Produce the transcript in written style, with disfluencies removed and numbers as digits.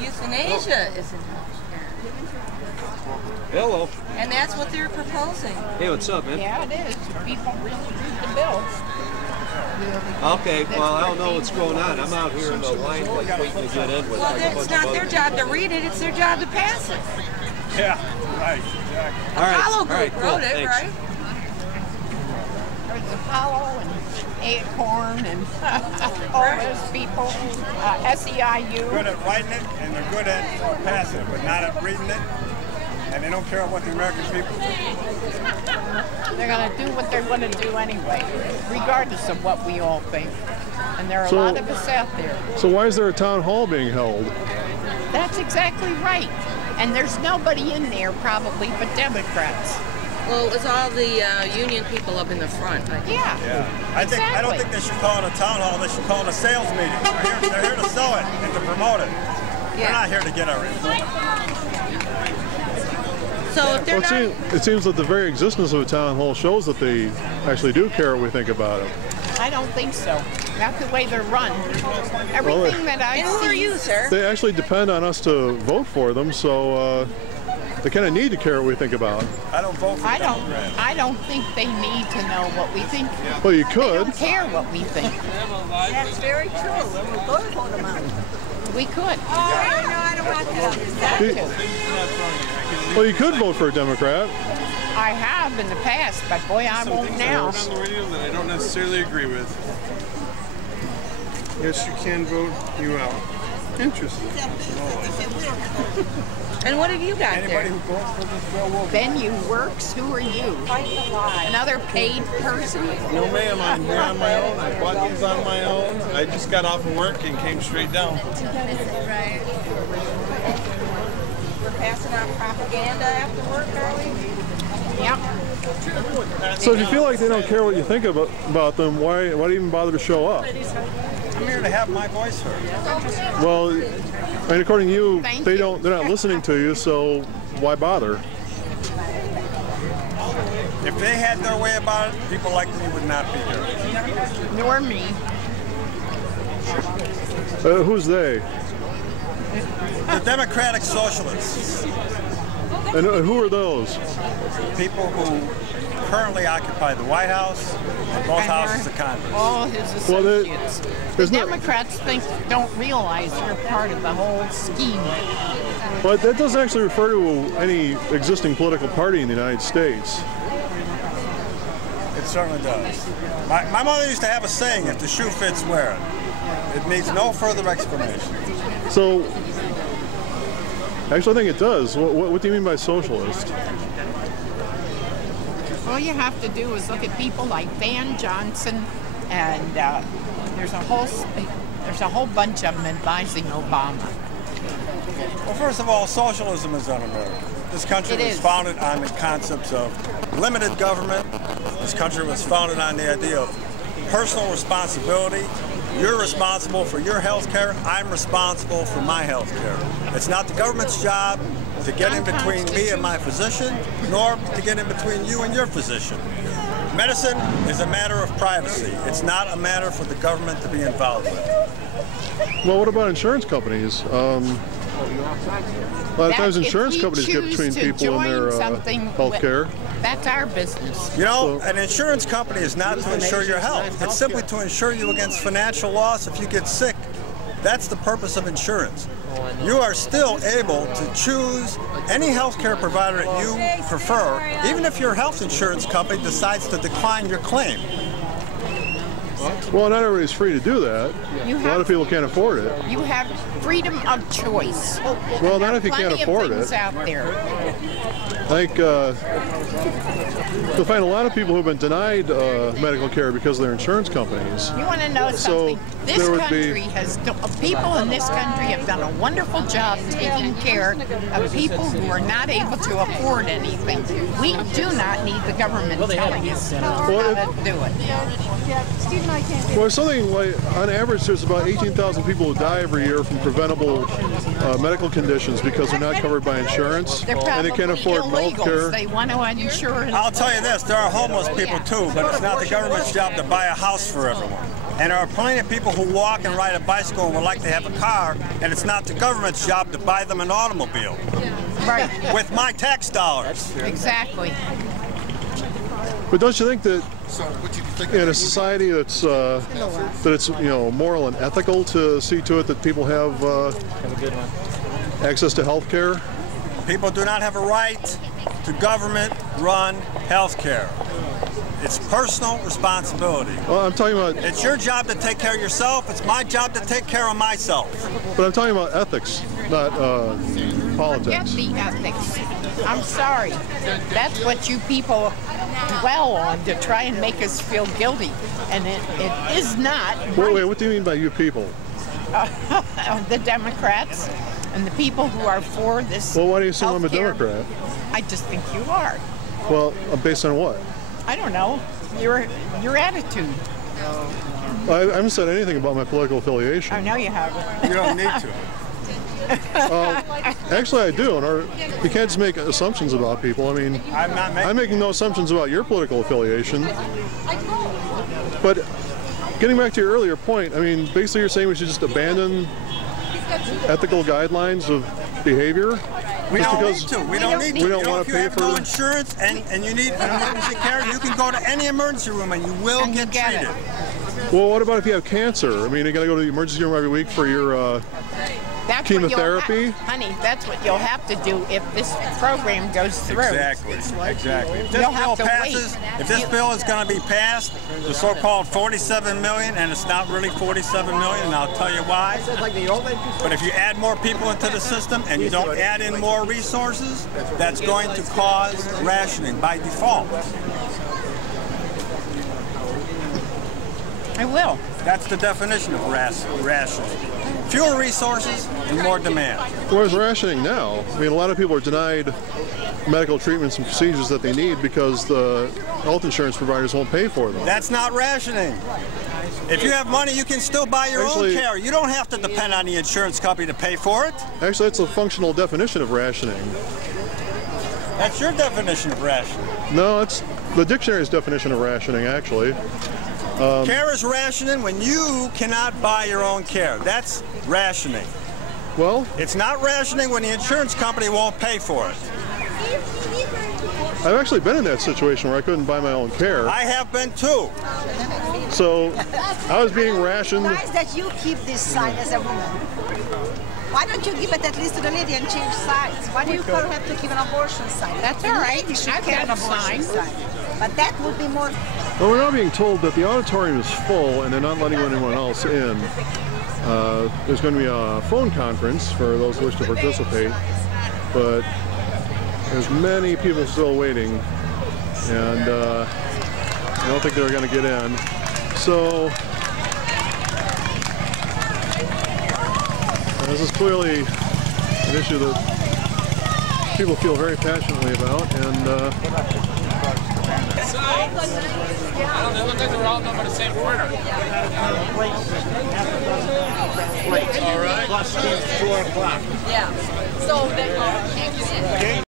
Euthanasia isn't healthcare. Hello. And that's what they're proposing. Hey, what's up, man? Yeah, it is. People really read the bills. Okay, well, I don't know what's going on. I'm out here in the line like waiting to get in with Well, it's not their job to read it, it's their job to pass it. Yeah, right, exactly. Apollo Group wrote it, thanks. right? There's Apollo and Acorn and all those people, SEIU. Good at writing it and they're good at passing it, but not at reading it. And they don't care what the American people do. They're going to do what they're going to do anyway, regardless of what we all think. And there are a lot of us out there. So why is there a town hall being held? That's exactly right. And there's nobody in there probably but Democrats. Well, it's all the union people up in the front. I think. Yeah. I don't think they should call it a town hall. They should call it a sales meeting. They're here to sell it and to promote it. They're not here to get our input. So if they're it seems that the very existence of a town hall shows that they actually do care what we think about it. I don't think so. Not the way they're run. Everything that I see. who are you, sir? They actually depend on us to vote for them, so they kind of need to care what we think about it. I don't vote for Democrats. I don't think they need to know what we think. Well, you They could. don't care what we think. That's very true. We'll vote for them out. We could. Oh, I don't want that. Well, you could vote for a Democrat. I have in the past, but boy, I won't now. On the radio that I don't necessarily agree with. Yes, you can vote you out. Interesting. And what have you got Anybody there? who votes for this bill will Venue works. Who are you? Another paid person? No, ma'am, I'm here on my own. I bought these on my own. I just got off of work and came straight down. Right. We're passing on propaganda after work, are we? Yep. So if you feel like they don't care what you think about them, why even bother to show up? I'm here to have my voice heard. Well, I mean, according to you, Thank they're you. not listening to you, so why bother? If they had their way about it, people like me would not be here. Nor me. Who's they? The Democratic Socialists, And who are those? people who currently occupy the White House and both houses of Congress. All his Well, associates. The there's no- Democrats don't realize they're part of the whole scheme. But that doesn't actually refer to any existing political party in the United States. It certainly does. My mother used to have a saying, if the shoe fits, wear it. It needs no further explanation. So, actually, I think it does. What do you mean by socialist? All you have to do is look at people like Van Johnson, and there's a whole bunch of them advising Obama. Well, first of all, socialism is un-American. This country was founded on the concepts of limited government. This country was founded on the idea of personal responsibility. You're responsible for your health care. I'm responsible for my health care. It's not the government's job to get in between me and my physician, nor to get in between you and your physician. Medicine is a matter of privacy. It's not a matter for the government to be involved with. Well, what about insurance companies? A lot of times insurance companies get between people and their health care. That's our business. You know, an insurance company is not to insure your health. It's simply to insure you against financial loss if you get sick. That's the purpose of insurance. You are still able to choose any health care provider that you prefer, even if your health insurance company decides to decline your claim. Well, not everybody's free to do that. A lot of people can't afford it. You have freedom of choice. Well, not if you can't afford it. Out there. I think you'll find a lot of people who've been denied medical care because of their insurance companies. You want to know something? This country people in this country have done a wonderful job taking care of people who are not able to afford anything. We do not need the government telling us how to do it. Well, something like, on average, there's about 18,000 people who die every year from preventable medical conditions because they're not covered by insurance and they can't afford health care. They want to insure. I'll tell you this, there are homeless people too, but it's not the government's job to buy a house for everyone. And there are plenty of people who walk and ride a bicycle and would like to have a car, and it's not the government's job to buy them an automobile. Right. With my tax dollars. Exactly. But don't you think that in a society that's that it's moral and ethical to see to it that people have access to health care? People do not have a right to government-run health care. It's personal responsibility. Well, I'm talking about... It's your job to take care of yourself. It's my job to take care of myself. But I'm talking about ethics, not politics. Forget the ethics. I'm sorry. That's what you people dwell on to try and make us feel guilty. And it is not. Wait, what do you mean by you people? The Democrats and the people who are for this. Well, why do you assume I'm a Democrat? I just think you are. Well, based on what? I don't know. Your attitude. I haven't said anything about my political affiliation. I know you haven't. You don't need to. Actually, I do. You can't just make assumptions about people. I mean, I'm making no assumptions about your political affiliation. But getting back to your earlier point, I mean, basically you're saying we should just abandon ethical guidelines of behavior? We don't need to. We don't need to. We don't want to pay for... If you have no insurance and you need emergency care, you can go to any emergency room and you will get treated. Well, what about if you have cancer? I mean, you got to go to the emergency room every week for your chemotherapy? Honey, that's what you'll have to do if this program goes through. Exactly. If this bill passes, if this bill is going to be passed, the so-called 47 million, and it's not really 47 million, and I'll tell you why. But if you add more people into the system and you don't add in more resources, that's going to cause rationing by default. I will. That's the definition of rationing. Fewer resources and more demand. Where's rationing now? I mean, a lot of people are denied medical treatments and procedures that they need because the health insurance providers won't pay for them. That's not rationing. If you have money, you can still buy your own care. You don't have to depend on the insurance company to pay for it. Actually, that's a functional definition of rationing. That's your definition of rationing. No, it's the dictionary's definition of rationing, actually. Care is rationing when you cannot buy your own care. That's rationing. Well, it's not rationing when the insurance company won't pay for it. I've actually been in that situation where I couldn't buy my own care. I have been too. So I was being rationed. It's nice that you keep this sign as a woman. Why don't you give it at least to the lady and change sides? Why do you have to keep an abortion sign? That's all right. I've got an abortion sign. But that would be more... Well, we're now being told that the auditorium is full and they're not letting anyone else in. There's going to be a phone conference for those who wish to participate, but there's many people still waiting, and I don't think they're going to get in. So this is clearly an issue that people feel very passionately about, and I don't know, they look like they're all done by the same printer. All right. Plus 4 o'clock. Yeah. So they can't get in.